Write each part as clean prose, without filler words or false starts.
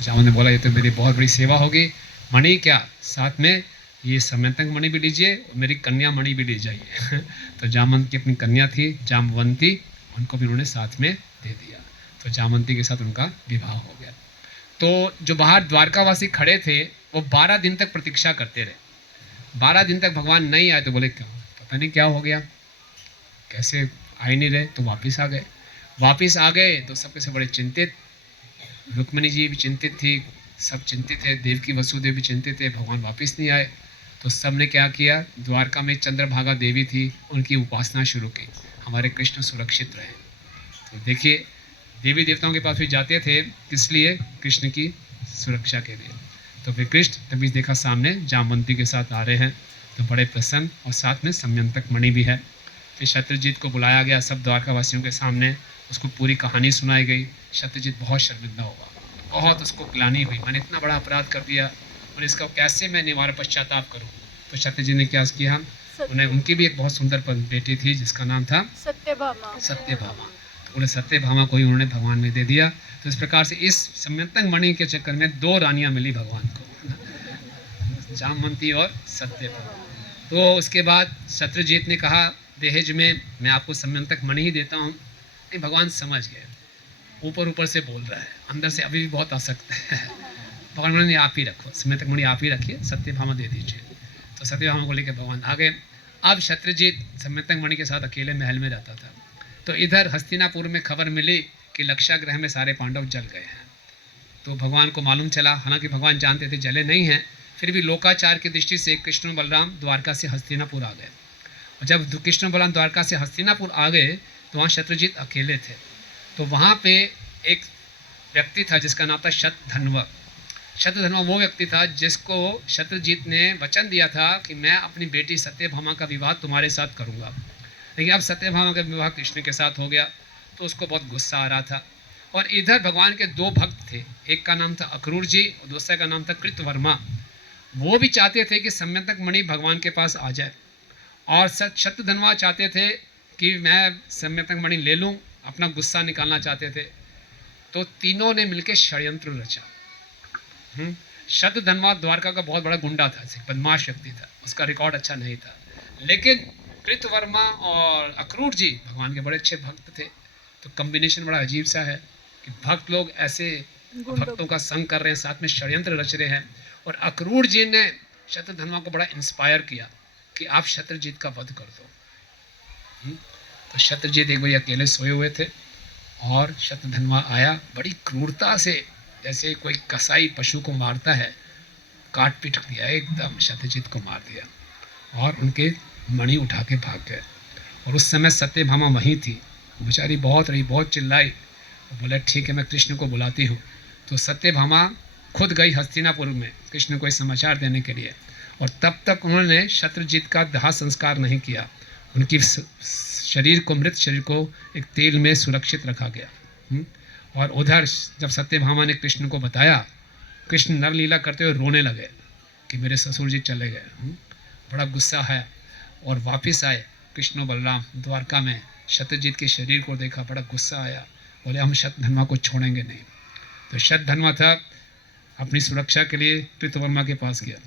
जामुन ने बोला ये तो मेरी बहुत बड़ी सेवा होगी, मणि क्या साथ में ये समयंतक मणि भी लीजिए और मेरी कन्या मणि भी ले जाइए। तो जामवंत की अपनी कन्या थी जामवंती, उनको भी उन्होंने साथ में दे दिया। तो जामवंती के साथ उनका विवाह हो गया। तो जो बाहर द्वारकावासी खड़े थे वो 12 दिन तक प्रतीक्षा करते रहे। 12 दिन तक भगवान नहीं आए तो बोले क्या पता नहीं क्या हो गया, कैसे आ ही नहीं रहे। तो वापिस आ गए तो सबके से बड़े चिंतित। रुक्मिणी जी भी चिंतित थी, सब चिंतित थे, देवकी वसुदेव भी चिंतित थे, भगवान वापस नहीं आए। तो सब ने क्या किया, द्वारका में चंद्रभागा देवी थी, उनकी उपासना शुरू की, हमारे कृष्ण सुरक्षित रहे। तो देखिए देवी देवताओं के पास भी जाते थे, किस लिए, कृष्ण की सुरक्षा के लिए। तो फिर कृष्ण तभी देखा सामने जामवंती के साथ आ रहे हैं, तो बड़े प्रसन्न, और साथ में समयंतक मणि भी है। फिर शत्रुजीत को बुलाया गया सब द्वारकावासियों के सामने, उसको पूरी कहानी सुनाई गई। शत्रुजीत बहुत शर्मिंदा हुआ, बहुत उसको ग्लानि हुई, मैंने इतना बड़ा अपराध कर दिया और इसका कैसे मैं निवारण पश्चाताप करूं। तो शत्रुजीत ने क्या किया, उन्हें, उनकी भी एक बहुत सुंदर बेटी थी जिसका नाम था सत्यभामा। तो उन्हें सत्यभामा को ही उन्होंने भगवान ने दे दिया। तो इस प्रकार से इस समयंतक मणि के चक्कर में 2 रानियां मिली भगवान को, जामवंती और सत्यभामा। तो उसके बाद शत्रुजीत ने कहा दहेज में मैं आपको समयंतक मणि ही देता हूँ। नहीं, भगवान समझ गए, ऊपर ऊपर से बोल रहा है, अंदर से अभी भी बहुत आसक्त है। भगवान बोले आप ही रखो, समयंतक मणि आप ही रखिए, सत्यभामा दे दीजिए। तो सत्यभामा को लेकर भगवान आ गए। अब शत्रुजीत समयंतक मणि के साथ अकेले महल में रहता था। तो इधर हस्तिनापुर में खबर मिली कि लक्षागृह में सारे पांडव जल गए हैं। तो भगवान को मालूम चला, हालांकि भगवान जानते थे जले नहीं हैं, फिर भी लोकाचार की दृष्टि से कृष्ण बलराम द्वारका से हस्तिनापुर आ गए। और जब कृष्ण बलराम द्वारका से हस्तिनापुर आ गए तो वहाँ शत्रुजीत अकेले थे। तो वहाँ पे एक व्यक्ति था जिसका नाम था शतधन्व। शतधन्व वो व्यक्ति था जिसको शत्रुजीत ने वचन दिया था कि मैं अपनी बेटी सत्यभामा का विवाह तुम्हारे साथ करूँगा। लेकिन अब सत्यभामा का विवाह कृष्ण के साथ हो गया, तो उसको बहुत गुस्सा आ रहा था। और इधर भगवान के 2 भक्त थे, एक का नाम था अक्रूर जी और दूसरे का नाम था कृतवर्मा। वो भी चाहते थे कि समयंतक मणि भगवान के पास आ जाए, और शतधन्वा चाहते थे कि मैं समयंतक मणि ले लूँ, अपना गुस्सा निकालना चाहते थे। तो तीनों ने मिलकर षड्यंत्र रचा। शतधन्वा द्वारका का बहुत बड़ा गुंडा था, बदमाश व्यक्ति था, उसका रिकॉर्ड अच्छा नहीं था। लेकिन कृतवर्मा और अक्रूर जी भगवान के बड़े अच्छे भक्त थे। तो कॉम्बिनेशन बड़ा अजीब सा है कि भक्त लोग ऐसे भक्तों का संग कर रहे हैं, साथ में षड्यंत्र रच रहे हैं। और अक्रूर जी ने शतधन्वा को बड़ा इंस्पायर किया कि आप शत्रुजीत का वध कर दो। तो शत्रुजीत एक बार अकेले सोए हुए थे और शतधन्वा आया, बड़ी क्रूरता से, जैसे कोई कसाई पशु को मारता है, काट पीट दिया, एकदम शत्रुजीत को मार दिया और उनके मणि उठा के भाग गए। और उस समय सत्यभामा वहीं थी, बेचारी बहुत रही, बहुत चिल्लाई, बोले ठीक है मैं कृष्ण को बुलाती हूँ। तो सत्यभामा खुद गई हस्तिनापुर में कृष्ण को समाचार देने के लिए, और तब तक उन्होंने शत्रुजीत का दाह संस्कार नहीं किया। उनकी शरीर को, मृत शरीर को एक तेल में सुरक्षित रखा गया। और उधर जब सत्यभामा ने कृष्ण को बताया, कृष्ण नरलीला करते हुए रोने लगे कि मेरे ससुर जी चले गए। बड़ा गुस्सा है, और वापस आए कृष्ण बलराम द्वारका में, शत्रुजीत के शरीर को देखा, बड़ा गुस्सा आया, बोले हम शतधन्वा को छोड़ेंगे नहीं। तो शतधन्वा था अपनी सुरक्षा के लिए कृतवर्मा के पास गया।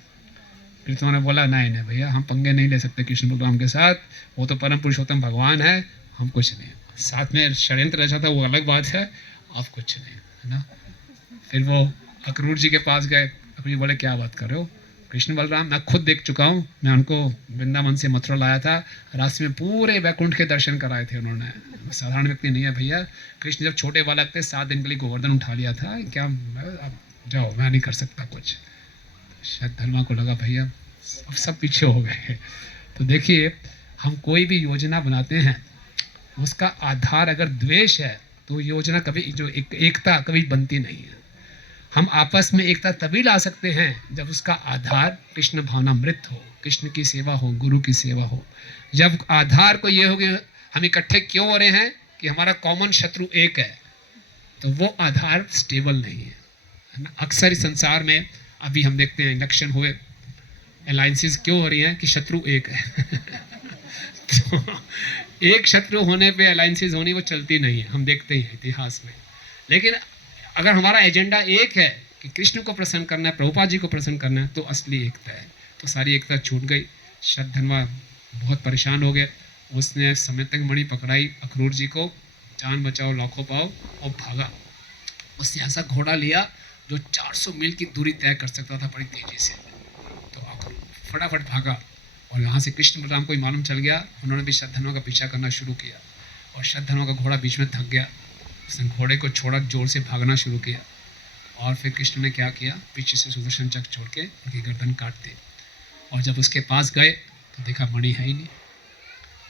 कृतवर्मा ने बोला नहीं नहीं भैया, हम पंगे नहीं ले सकते कृष्ण बलराम के साथ, वो तो परम पुरुषोत्तम भगवान है, हम कुछ नहीं। साथ में षड्यंत्र रचा था वो अलग बात है, आप कुछ नहीं, है ना। फिर वो अक्रूर जी के पास गए। अक्रूर जी बोले क्या बात कर रहे हो, कृष्ण बलराम मैं खुद देख चुका हूँ, मैं उनको वृंदावन से मथुरा लाया था, रास्ते में पूरे वैकुंठ के दर्शन कराए थे उन्होंने, साधारण व्यक्ति नहीं है भैया। कृष्ण जब छोटे बालक थे 7 दिन के लिए गोवर्धन उठा लिया था, क्या अब जाओ मैं नहीं कर सकता कुछ। शतधन्वा को लगा भैया अब सब पीछे हो गए। तो देखिए हम कोई भी योजना बनाते हैं, उसका आधार अगर द्वेष है तो योजना कभी जो एकता कभी बनती नहीं है। हम आपस में एकता तभी ला सकते हैं जब उसका आधार कृष्ण भावनामृत हो, कृष्ण की सेवा हो, गुरु की सेवा हो। जब आधार को ये हो कि हम इकट्ठे क्यों हो रहे हैं कि हमारा कॉमन शत्रु एक है, तो वो आधार स्टेबल नहीं है ना। अक्सर इस संसार में अभी हम देखते हैं इलेक्शन हुए, अलायंसेस क्यों हो रही हैं कि शत्रु एक है। तो एक शत्रु होने पे अलायंसेस होनी वो चलती नहीं है, हम देखते हैं इतिहास में। लेकिन अगर हमारा एजेंडा एक है कि कृष्ण को प्रसन्न करना है, प्रभुपाद जी को प्रसन्न करना है, तो असली एकता है। तो सारी एकता छूट गई। शतधन्वा बहुत परेशान हो गए। उसने समयतक मणि पकड़ाई अक्रूर जी को, जान बचाओ लाखों पाओ, और भागा। उसने ऐसा घोड़ा लिया जो 400 मील की दूरी तय कर सकता था बड़ी तेजी से। तो अक्रूर फटाफट भागा, और यहाँ से कृष्ण बलराम को ही मालूम चल गया। उन्होंने भी शतधन्वा का पीछा करना शुरू किया, और शतधन्वा का घोड़ा बीच में थक गया। उसने घोड़े को छोड़ा, जोर से भागना शुरू किया। और फिर कृष्ण ने क्या किया, पीछे से सुदर्शन चक्र छोड़ के उनकी गर्दन काट दी। और जब उसके पास गए तो देखा मणि है ही नहीं।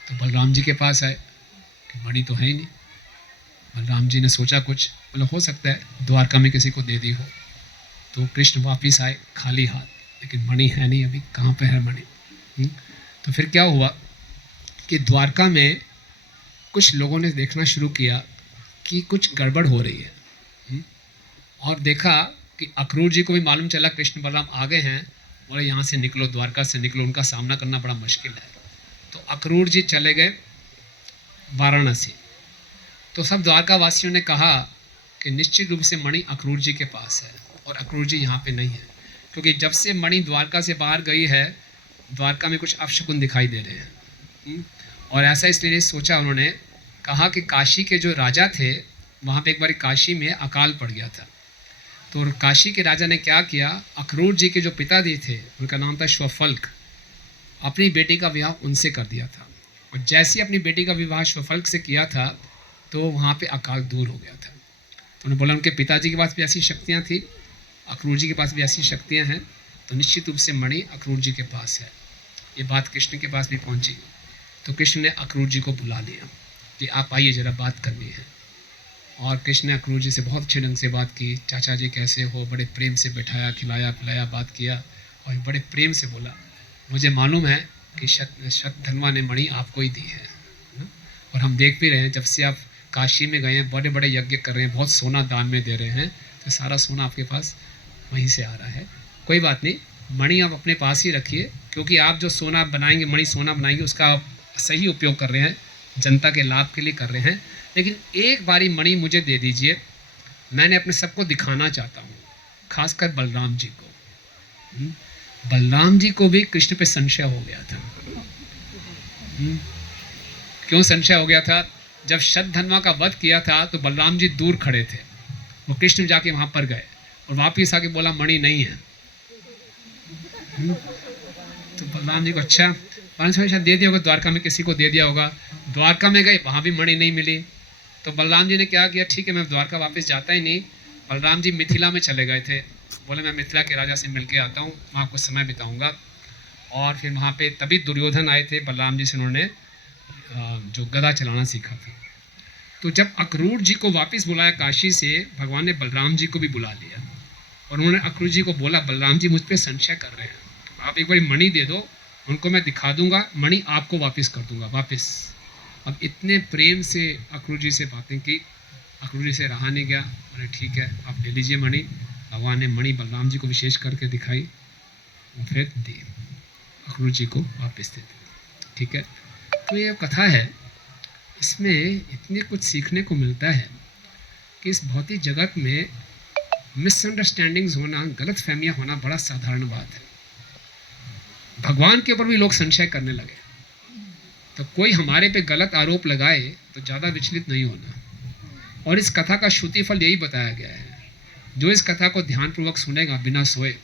तो बलराम जी के पास आए कि मणि तो है ही नहीं। बलराम जी ने सोचा कुछ, बोला हो सकता है द्वारका में किसी को दे दी हो। तो कृष्ण वापिस आए खाली हाथ, लेकिन मणि है नहीं, अभी कहाँ पे है मणि। तो फिर क्या हुआ कि द्वारका में कुछ लोगों ने देखना शुरू किया कि कुछ गड़बड़ हो रही है। और देखा कि अक्रूर जी को भी मालूम चला कृष्ण बलराम आ गए हैं। बोले यहाँ से निकलो, द्वारका से निकलो, उनका सामना करना बड़ा मुश्किल है। तो अक्रूर जी चले गए वाराणसी। तो सब द्वारका वासियों ने कहा कि निश्चित रूप से मणि अक्रूर जी के पास है, और अक्रूर जी यहाँ पे नहीं है, क्योंकि जब से मणि द्वारका से बाहर गई है, द्वारका में कुछ अपशकुन दिखाई दे रहे हैं। और ऐसा इसलिए सोचा, उन्होंने कहा कि काशी के जो राजा थे, वहाँ पे एक बार काशी में अकाल पड़ गया था। तो काशी के राजा ने क्या किया, अक्रूर जी के जो पिताजी थे, उनका नाम था श्वफल्क, अपनी बेटी का विवाह उनसे कर दिया था। और जैसे ही अपनी बेटी का विवाह श्वफल्क से किया था, तो वहाँ पे अकाल दूर हो गया था। तो उन्होंने बोला उनके पिताजी के पास भी ऐसी शक्तियाँ थी, अक्रूर जी के पास भी ऐसी शक्तियाँ हैं, तो निश्चित रूप से मणि अक्रूर जी के पास है। ये बात कृष्ण के पास भी पहुँची। तो कृष्ण ने अक्रूर जी को बुला लिया कि आप आइए, ज़रा बात करनी है। और कृष्ण ने अक्रूर जी से बहुत अच्छे ढंग से बात की। चाचा जी कैसे हो, बड़े प्रेम से बैठाया, खिलाया पिलाया, बात किया, और बड़े प्रेम से बोला मुझे मालूम है कि शतधन्वा ने मणि आपको ही दी है। और हम देख भी रहे हैं, जब से आप काशी में गए हैं, बड़े बड़े यज्ञ कर रहे हैं, बहुत सोना दान में दे रहे हैं, तो सारा सोना आपके पास वहीं से आ रहा है। कोई बात नहीं, मणि आप अपने पास ही रखिए, क्योंकि आप जो सोना बनाएंगे, मणि सोना बनाएंगे, उसका आप सही उपयोग कर रहे हैं, जनता के लाभ के लिए कर रहे हैं। लेकिन एक बारी मणि मुझे दे दीजिए, मैंने अपने सबको दिखाना चाहता हूँ, खासकर बलराम जी को। बलराम जी को भी कृष्ण पे संशय हो गया था। क्यों संशय हो गया था? जब शतधन्वा का वध किया था तो बलराम जी दूर खड़े थे, वो कृष्ण जाके वहाँ पर गए और वापिस आके बोला मणि नहीं है। तो बलराम जी को अच्छा, शायद दे दिया होगा, द्वारका में किसी को दे दिया होगा। द्वारका में गए, वहाँ भी मणि नहीं मिली। तो बलराम जी ने क्या किया, ठीक है मैं द्वारका वापस जाता ही नहीं। बलराम जी मिथिला में चले गए थे, बोले मैं मिथिला के राजा से मिल के आता हूँ, वहाँ कुछ समय बिताऊँगा। और फिर वहाँ पे तभी दुर्योधन आए थे बलराम जी से, उन्होंने जो गदा चलाना सीखा था। तो जब अक्रूर जी को वापस बुलाया काशी से, भगवान ने बलराम जी को भी बुला लिया, और उन्होंने अक्रूर जी को बोला बलराम जी मुझ पर संशय कर रहे हैं, आप एक बार मणि दे दो, उनको मैं दिखा दूंगा, मणि आपको वापस कर दूंगा वापस। अब इतने प्रेम से अक्रूर जी से बातें की, अक्रूर जी से रहा नहीं गया, बोले ठीक है आप ले लीजिए मणि। भगवान ने मणि बलराम जी को विशेष करके दिखाई, और फिर दी, अक्रूर जी को वापस दे दी। ठीक है, तो ये कथा है, इसमें इतने कुछ सीखने को मिलता है कि इस भौतिक जगत में मिसअंडरस्टैंडिंग्स होना, गलत फहमियाँ होना बड़ा साधारण बात है। भगवान के ऊपर भी लोग संशय करने लगे, तो कोई हमारे पे गलत आरोप लगाए तो ज़्यादा विचलित नहीं होना। और इस कथा का श्रुति फल यही बताया गया है, जो इस कथा को ध्यानपूर्वक सुनेगा बिना सोए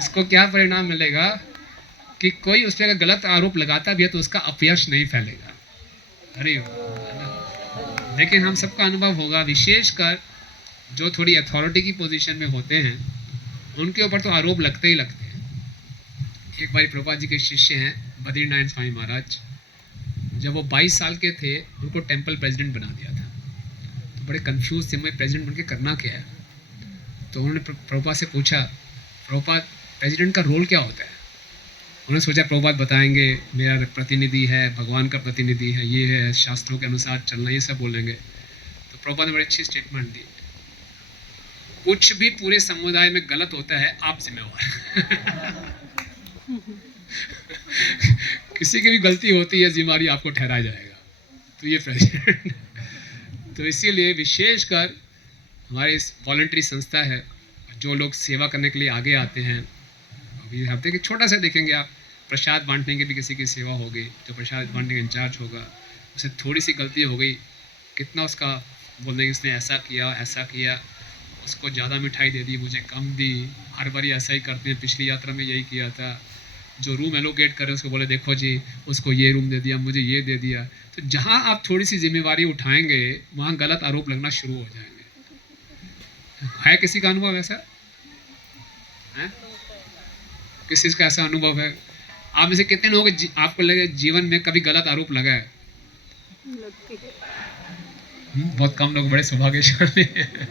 इसको क्या परिणाम मिलेगा कि कोई उस पर गलत आरोप लगाता भी है तो उसका अपयश नहीं फैलेगा। अरे लेकिन हम सबका अनुभव होगा, विशेषकर जो थोड़ी अथॉरिटी की पोजीशन में होते हैं, उनके ऊपर तो आरोप लगते ही लगते हैं। एक बार प्रभुपाद जी के शिष्य हैं बद्रीनारायण स्वामी महाराज, जब वो 22 साल के थे, उनको टेंपल प्रेसिडेंट बना दिया था। तो बड़े कंफ्यूज थे, मैं प्रेसिडेंट बनके करना क्या है। तो उन्होंने प्रभुपाद से पूछा, प्रभुपाद प्रेसिडेंट का रोल क्या होता है। उन्होंने सोचा प्रभुपाद बताएंगे, मेरा प्रतिनिधि है, भगवान का प्रतिनिधि है, ये है, शास्त्रों के अनुसार चलना, ये सब बोलेंगे। तो प्रभुपाद ने बड़ी अच्छी स्टेटमेंट दी, कुछ भी पूरे समुदाय में गलत होता है आप जिम्मेवार किसी की भी गलती होती है, जिम्मेवारी आपको ठहराया जाएगा। तो ये प्रेसिडेंट तो इसीलिए विशेषकर हमारी इस वॉलंटरी संस्था है, जो लोग सेवा करने के लिए आगे आते हैं, अभी हफ्ते के छोटा सा देखेंगे आप, प्रसाद बांटने की भी किसी की सेवा हो गई, तो प्रसाद बांटने का इंचार्ज होगा, उसे थोड़ी सी गलती हो गई, कितना उसका बोल देंगे उसने ऐसा किया, उसको ज़्यादा मिठाई दे दी, मुझे कम दी, हर बार ऐसा ही करते हैं, पिछली यात्रा में यही किया था, जो रूम एलोकेट कर रहे हैं उसको बोले देखो जी उसको ये रूम दे दिया, मुझे ये दे दिया। तो जहाँ आप थोड़ी सी जिम्मेवारी उठाएंगे वहाँ गलत आरोप लगना शुरू हो जाएंगे। है किसी का अनुभव ऐसा है? किसी चीज़ का ऐसा अनुभव है? आप में से कितने लोग आपको लगे जीवन में कभी गलत आरोप लगा है? बहुत कम लोग, बड़े सौभाग्यशाली हैं।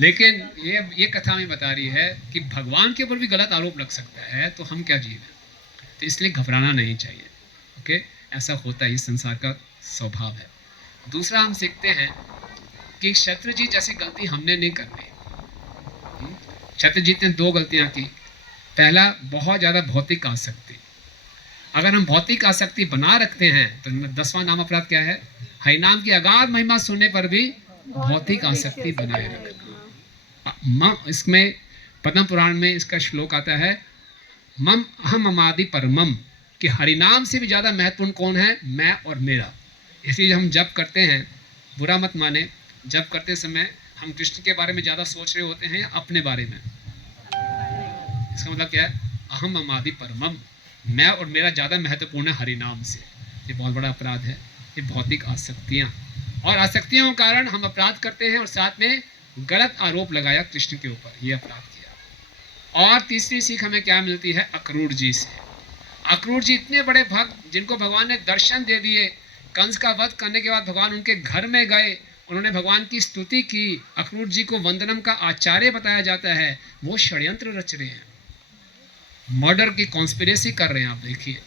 लेकिन ये कथा में बता रही है कि भगवान के ऊपर भी गलत आरोप लग सकता है, तो हम क्या जीव हैं? तो इसलिए घबराना नहीं चाहिए। ओके, ऐसा होता है, इस संसार का स्वभाव है। दूसरा हम सीखते हैं कि शत्रुजीत जैसी गलती हमने नहीं करनी। शत्रुजीत ने 2 गलतियां की। पहला, बहुत ज़्यादा भौतिक आसक्ति। अगर हम भौतिक आसक्ति बना रखते हैं तो 10वां नाम अपराध क्या है? हरिनाम की अगाध महिमा सुनने पर भी भौतिक आसक्ति बनाए रखना। इसमें पद्म पुराण में इसका श्लोक आता है, मम अहम अमादि परमम, कि हरिनाम से भी ज़्यादा महत्वपूर्ण कौन है? मैं और मेरा। इसलिए हम जप करते हैं, बुरा मत माने, जप करते समय हम कृष्ण के बारे में ज़्यादा सोच रहे होते हैं या अपने बारे में? इसका मतलब क्या है? अहम अमादि परमम, मैं और मेरा ज़्यादा महत्वपूर्ण है हरिनाम से। ये बहुत बड़ा अपराध है, ये भौतिक आसक्तियाँ, और आसक्तियों के कारण हम अपराध करते हैं और साथ में गलत आरोप लगाया कृष्ण के ऊपर, ये अपराध किया। और तीसरी सीख हमें क्या मिलती है? अक्रूर जी से। अक्रूर जी इतने बड़े भक्त, जिनको भगवान ने दर्शन दे दिए, कंस का वध करने के बाद भगवान उनके घर में गए, उन्होंने भगवान की स्तुति की, अक्रूर जी को वंदनम का आचार्य बताया जाता है, वो षड्यंत्र रच रहे हैं, मर्डर की कॉन्स्पिरेसी कर रहे हैं। आप देखिए,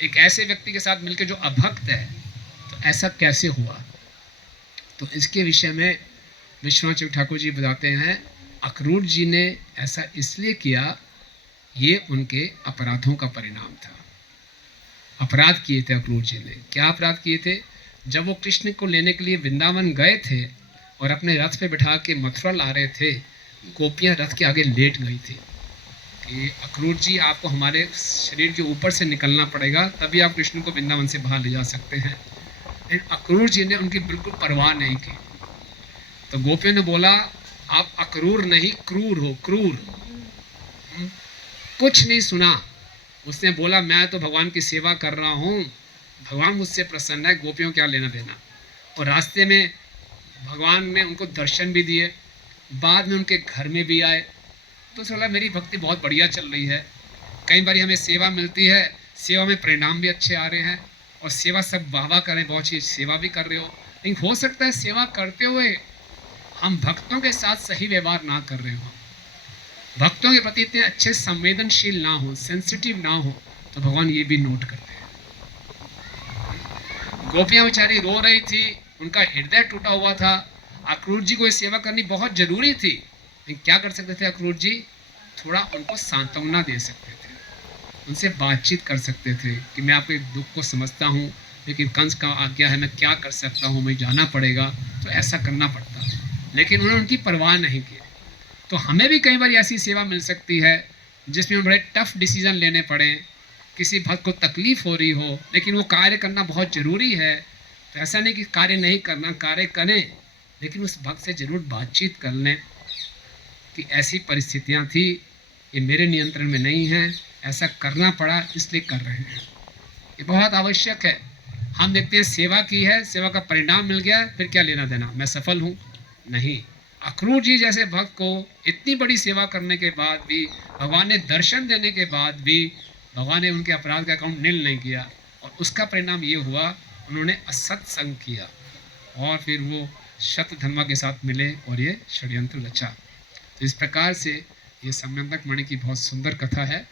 एक ऐसे व्यक्ति के साथ मिलकर जो अभक्त है, तो ऐसा कैसे हुआ? तो इसके विषय में विश्वनाथ ठाकुर जी बताते हैं, अक्रूर जी ने ऐसा इसलिए किया, ये उनके अपराधों का परिणाम था। अपराध किए थे अक्रूर जी ने। क्या अपराध किए थे? जब वो कृष्ण को लेने के लिए वृंदावन गए थे और अपने रथ पे बिठा के मथुरा ला रहे थे, गोपियां रथ के आगे लेट गई थी कि अक्रूर जी आपको हमारे शरीर के ऊपर से निकलना पड़ेगा, तभी आप कृष्ण को वृंदावन से बाहर ले जा सकते हैं। लेकिन अक्रूर जी ने उनकी बिल्कुल परवाह नहीं की। तो गोपियों ने बोला, आप अक्रूर नहीं क्रूर हो, क्रूर। कुछ नहीं सुना। उसने बोला, मैं तो भगवान की सेवा कर रहा हूँ, भगवान मुझसे प्रसन्न है, गोपियों क्या लेना देना। और रास्ते में भगवान ने उनको दर्शन भी दिए, बाद में उनके घर में भी आए। तो सोचा मेरी भक्ति बहुत बढ़िया चल रही है, कई बार हमें सेवा मिलती है, सेवा में परिणाम भी अच्छे आ रहे हैं, और सेवा सब वाह वाह करें, बहुत सी सेवा भी कर रहे हो। लेकिन हो सकता है सेवा करते हुए हम भक्तों के साथ सही व्यवहार ना कर रहे हो, भक्तों के प्रति इतने अच्छे संवेदनशील ना हो, सेंसिटिव ना हो, तो भगवान ये भी नोट करते हैं। गोपियां बेचारी रो रही थी, उनका हृदय टूटा हुआ था, अक्रूर जी को ये सेवा करनी बहुत जरूरी थी। लेकिन क्या कर सकते थे अक्रूर जी? थोड़ा उनको सांत्वना दे सकते थे, उनसे बातचीत कर सकते थे कि मैं आपके दुख को समझता हूँ, लेकिन कंस का आज्ञा है, मैं क्या कर सकता हूँ, मुझे जाना पड़ेगा, तो ऐसा करना पड़ता। लेकिन उन्होंने उनकी परवाह नहीं की। तो हमें भी कई बार ऐसी सेवा मिल सकती है जिसमें हम बड़े टफ डिसीजन लेने पड़े, किसी भक्त को तकलीफ हो रही हो, लेकिन वो कार्य करना बहुत ज़रूरी है। तो ऐसा नहीं कि कार्य नहीं करना, कार्य करें, लेकिन उस भक्त से ज़रूर बातचीत कर लें कि ऐसी परिस्थितियाँ थी, ये मेरे नियंत्रण में नहीं है, ऐसा करना पड़ा इसलिए कर रहे हैं। ये बहुत आवश्यक है। हम देखते हैं सेवा की है, सेवा का परिणाम मिल गया, फिर क्या लेना देना, मैं सफल हूँ? नहीं। अक्रूर जी जैसे भक्त को इतनी बड़ी सेवा करने के बाद भी, भगवान ने दर्शन देने के बाद भी, भगवान ने उनके अपराध का अकाउंट नील नहीं किया, और उसका परिणाम ये हुआ, उन्होंने असत्संग किया और फिर वो शतधर्मा के साथ मिले और ये षड्यंत्र रचा। तो इस प्रकार से ये संबंधक मणि की बहुत सुंदर कथा है,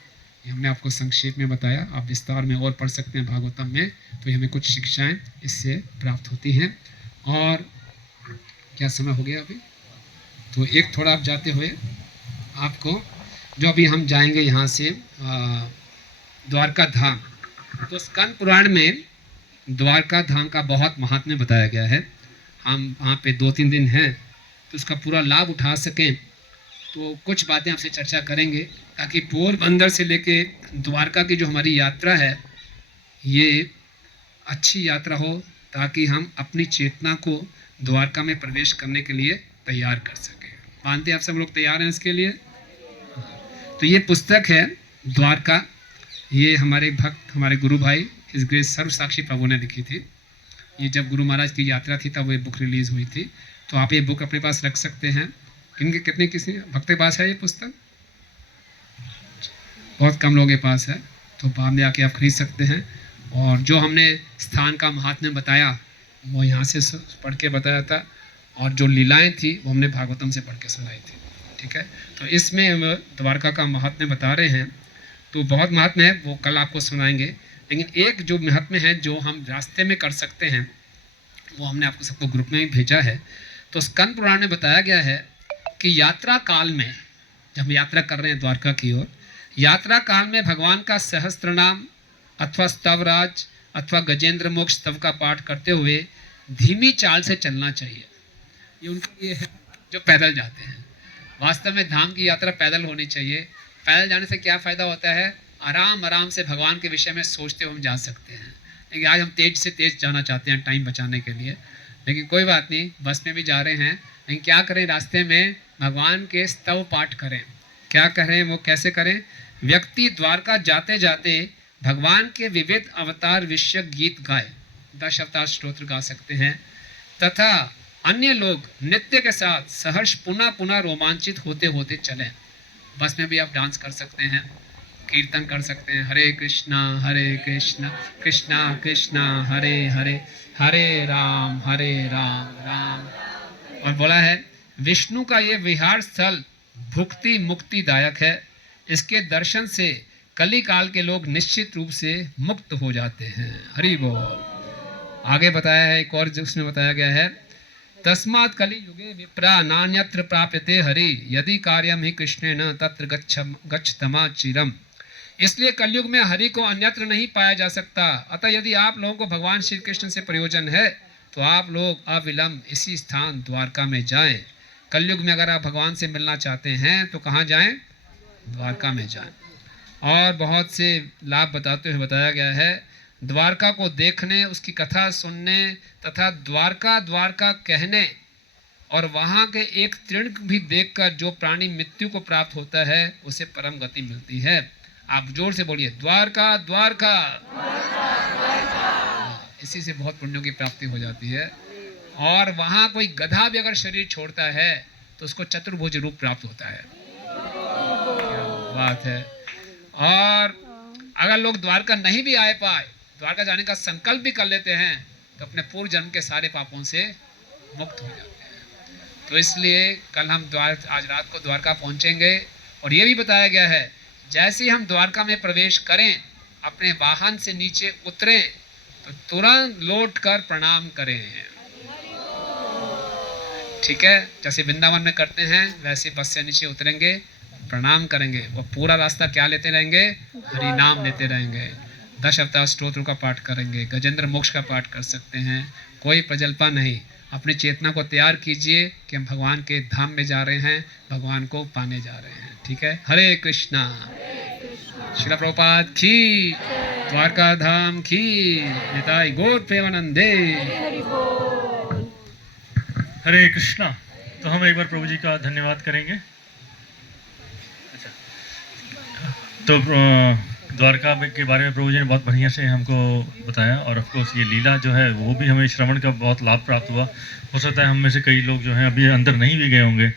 ये हमने आपको संक्षेप में बताया। आप विस्तार में और पढ़ सकते हैं भागवतम में, तो हमें कुछ शिक्षाएं इससे प्राप्त होती हैं। और क्या समय हो गया अभी? तो एक थोड़ा आप जाते हुए आपको, जो अभी हम जाएंगे यहाँ से द्वारका धाम, तो स्कंद पुराण में द्वारका धाम का बहुत महात्म्य बताया गया है। हम वहाँ पे 2-3 दिन हैं तो उसका पूरा लाभ उठा सकें, तो कुछ बातें आपसे चर्चा करेंगे ताकि पोरबंदर से लेके द्वारका की जो हमारी यात्रा है ये अच्छी यात्रा हो, ताकि हम अपनी चेतना को द्वारका में प्रवेश करने के लिए तैयार कर सकें। मानते हैं आप सब लोग तैयार हैं इसके लिए? तो ये पुस्तक है द्वारका, ये हमारे भक्त हमारे गुरु भाई इस ग्रेस सर्व साक्षी प्रभु ने लिखी थी। ये जब गुरु महाराज की यात्रा थी तब ये बुक रिलीज़ हुई थी। तो आप ये बुक अपने पास रख सकते हैं। इनके कितने किसी भक्त के पास है ये पुस्तक? बहुत कम लोगों के पास है, तो बाद में आके आप खरीद सकते हैं। और जो हमने स्थान का महात्म्य बताया वो यहाँ से पढ़ के बताया था, और जो लीलाएं थी वो हमने भागवतम से पढ़ के सुनाई थी। ठीक है, तो इसमें हम द्वारका का महात्म्य बता रहे हैं, तो बहुत महात्म्य है, वो कल आपको सुनाएंगे। लेकिन एक जो महात्म्य है जो हम रास्ते में कर सकते हैं वो हमने आपको सबको ग्रुप में भी भेजा है। तो स्कंद पुराण में बताया गया है कि यात्रा काल में, जब हम यात्रा कर रहे हैं द्वारका की ओर, यात्रा काल में भगवान का सहस्त्र नाम अथवा स्तवराज अथवा गजेंद्र मोक्ष स्तव का पाठ करते हुए धीमी चाल से चलना चाहिए। ये उनके लिए है जो पैदल जाते हैं। वास्तव में धाम की यात्रा पैदल होनी चाहिए। पैदल जाने से क्या फ़ायदा होता है? आराम आराम से भगवान के विषय में सोचते हुए हम जा सकते हैं। लेकिन आज हम तेज से तेज जाना चाहते हैं टाइम बचाने के लिए, लेकिन कोई बात नहीं, बस में भी जा रहे हैं। लेकिन क्या करें, रास्ते में भगवान के स्तव पाठ करें। क्या करें, वो कैसे करें? व्यक्ति द्वारका जाते जाते भगवान के विविध अवतार विषयक गीत गाए, 10 अवतार स्तोत्र गा सकते हैं, तथा अन्य लोग नृत्य के साथ सहर्ष पुनः पुनः रोमांचित होते होते चलें। बस में भी आप डांस कर सकते हैं, कीर्तन कर सकते हैं, हरे कृष्णा कृष्णा कृष्णा हरे हरे, हरे राम राम राम। और बोला है विष्णु का ये विहार स्थल भुक्ति मुक्तिदायक है, इसके दर्शन से कली काल के लोग निश्चित रूप से मुक्त हो जाते हैं। हरि बोल। आगे बताया है, एक और उसमें बताया गया है, तस्मात् कलि युगे विप्रा नान्यत्र प्राप्यते हरि, यदि कार्यम ही कृष्णेन तत्र गच्छतमा चिरम। इसलिए कलयुग में हरि को अन्यत्र नहीं पाया जा सकता। अतः यदि आप लोगों को भगवान श्री कृष्ण से प्रयोजन है तो आप लोग अविलंब इसी स्थान द्वारका में जाएं। कलयुग में अगर आप भगवान से मिलना चाहते हैं तो कहाँ जाएं? द्वारका में जाएं। और बहुत से लाभ बताते हुए बताया गया है, द्वारका को देखने, उसकी कथा सुनने तथा द्वारका द्वारका कहने और वहाँ के एक तृण भी देखकर जो प्राणी मृत्यु को प्राप्त होता है उसे परम गति मिलती है। आप जोर से बोलिए, द्वारका द्वारका, इसी से बहुत पुण्यों की प्राप्ति हो जाती है। और वहाँ कोई गधा भी अगर शरीर छोड़ता है तो उसको चतुर्भुज रूप प्राप्त होता है। क्या बात है। और अगर लोग द्वारका नहीं भी आए पाए, द्वारका जाने का संकल्प भी कर लेते हैं तो अपने पूर्व जन्म के सारे पापों से मुक्त हो जाते हैं। तो इसलिए कल हम आज रात को द्वारका पहुंचेंगे। और ये भी बताया गया है, जैसे ही हम द्वारका में प्रवेश करें, अपने वाहन से नीचे उतरें तो तुरंत लौट कर प्रणाम करें। ठीक है, जैसे वृंदावन में करते हैं वैसे बस से नीचे उतरेंगे, प्रणाम करेंगे, वो पूरा रास्ता क्या लेते रहेंगे? हरि नाम लेते रहेंगे। 10 अवतार स्तोत्र का पाठ करेंगे, गजेंद्र मोक्ष का पाठ कर सकते हैं। कोई प्रजल्पा नहीं, अपनी चेतना को तैयार कीजिए कि हम भगवान के धाम में जा रहे हैं, भगवान को पाने जा रहे हैं। ठीक है, हरे कृष्णा। श्रील प्रभुपाद की, द्वारका धाम की, निताई गौर प्रेमानंदे। हरे कृष्णा। तो हम एक बार प्रभु जी का धन्यवाद करेंगे। अच्छा, तो द्वारका के बारे में प्रभु जी ने बहुत बढ़िया से हमको बताया, और ऑफ कोर्स ये लीला जो है वो भी हमें श्रवण का बहुत लाभ प्राप्त हुआ। हो सकता है हम में से कई लोग जो हैं अभी अंदर नहीं भी गए होंगे,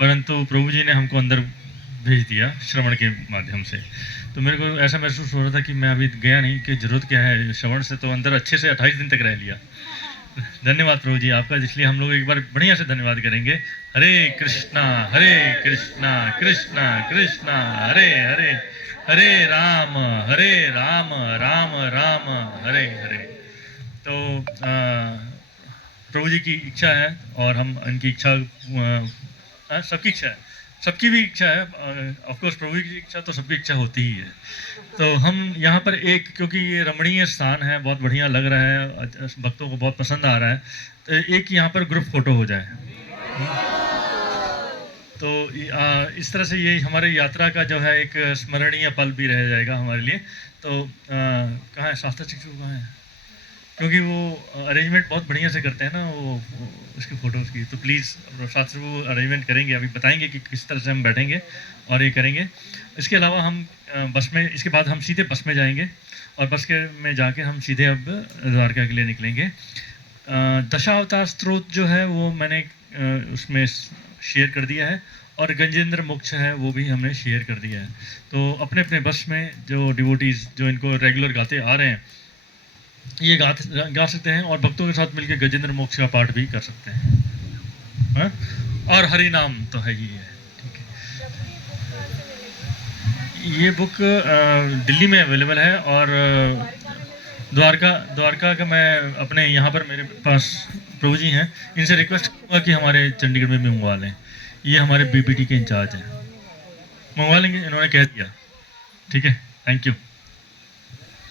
परंतु प्रभु जी ने हमको अंदर भेज दिया श्रवण के माध्यम से। तो मेरे को ऐसा महसूस हो रहा था कि मैं अभी गया नहीं, कि ज़रूरत क्या है श्रवण से, तो अंदर अच्छे से 28 दिन तक रह लिया। धन्यवाद प्रभु जी आपका, इसलिए हम लोग एक बार बढ़िया से धन्यवाद करेंगे। हरे कृष्णा कृष्णा कृष्णा हरे हरे, हरे राम राम राम हरे हरे। तो प्रभु जी की इच्छा है और हम इनकी इच्छा सबकी इच्छा है सबकी भी इच्छा है, ऑफ कोर्स प्रभु की इच्छा तो सबकी इच्छा होती ही है। तो हम यहाँ पर एक, क्योंकि ये रमणीय स्थान है, बहुत बढ़िया लग रहा है, भक्तों को बहुत पसंद आ रहा है, तो एक यहाँ पर ग्रुप फोटो हो जाए। तो इस तरह से ये हमारे यात्रा का जो है एक स्मरणीय पल भी रह जाएगा हमारे लिए। तो कहाँ है शास्त्र शिक्षक, कहाँ है? क्योंकि वो अरेंजमेंट बहुत बढ़िया से करते हैं ना वो उसकी फ़ोटोज़ की। तो प्लीज़ शास्त्र वो अरेंजमेंट करेंगे, अभी बताएंगे कि किस तरह से हम बैठेंगे और ये करेंगे। इसके अलावा हम बस में, इसके बाद हम सीधे बस में जाएंगे और बस के में जाके हम सीधे अब द्वारका के लिए निकलेंगे। दशावतार स्त्रोत जो है वो मैंने उसमें शेयर कर दिया है, और गजेंद्र मोक्ष है वो भी हमने शेयर कर दिया है। तो अपने अपने बस में जो डिवोटीज़ जो इनको रेगुलर गाते आ रहे हैं, ये गा सकते हैं, और भक्तों के साथ मिलकर गजेंद्र मोक्ष का पाठ भी कर सकते हैं। हाँ? और हरि नाम तो है ही है। ठीक है, ये बुक दिल्ली में अवेलेबल है, और द्वारका का मैं अपने यहाँ पर मेरे पास प्रभु जी हैं, इनसे रिक्वेस्ट करूँगा कि हमारे चंडीगढ़ में भी मंगवा लें। ये हमारे बीबीटी के इंचार्ज हैं, मंगवा लेंगे, इन्होंने कह दिया। ठीक है, थैंक यू,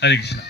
हरे कृष्णा।